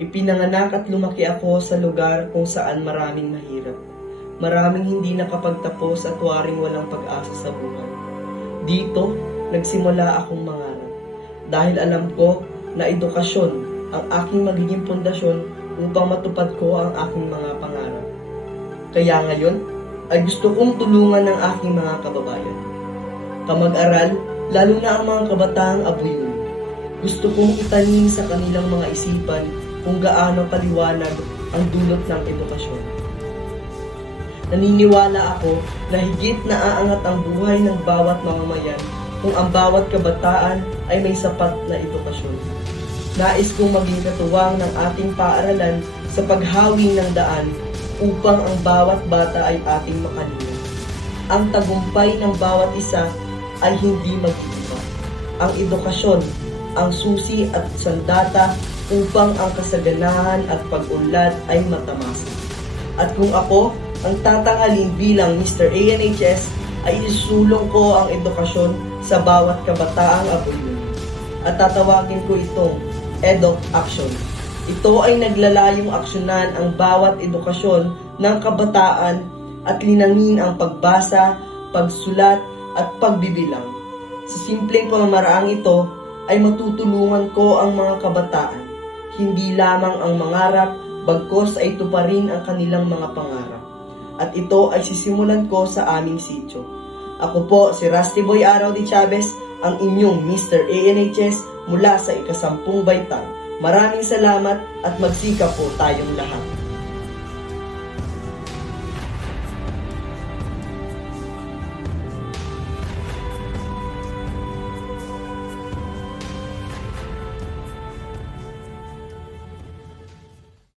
Ipinanganak at lumaki ako sa lugar kung saan maraming mahirap. Maraming hindi nakapagtapos at waring walang pag-asa sa buhay. Dito, nagsimula akong mangarap. Dahil alam ko na edukasyon ang aking magiging pundasyon upang matupad ko ang aking mga pangarap. Kaya ngayon, ay gusto kong tulungan ng aking mga kababayan. Kamag-aral, lalo na ang mga kabataang abuyun. Gusto kong itanim sa kanilang mga isipan kung gaano kaliwanag ang dulot ng edukasyon. Naniniwala ako na higit na aangat ang buhay ng bawat mamamayan kung ang bawat kabataan ay may sapat na edukasyon. Nais kong maging katuwang ng ating paaralan sa paghawi ng daan upang ang bawat bata ay ating makalina. Ang tagumpay ng bawat isa ay hindi mag-iiba. Ang edukasyon, ang susi at sandata upang ang kasaganahan at pag-unlad ay matamasa. At kung ako ang tatanghalin bilang Mr. ANHS, ay isulong ko ang edukasyon sa bawat kabataang abuyun. At tatawagin ko itong Edoc Action. Ito ay naglalayong aksyonan ang bawat edukasyon ng kabataan at linangin ang pagbasa, pagsulat at pagbibilang. Sa simpleng pamamaraang ito ay matutulungan ko ang mga kabataan, hindi lamang ang mangarap, bagkos ay tuparin ang kanilang mga pangarap. At ito ay sisimulan ko sa aming sitio. Ako po si Rusty Boy Araw de Chavez, ang inyong Mr. ANHS mula sa ika-10 baitang. Maraming salamat at magsikap po tayong lahat.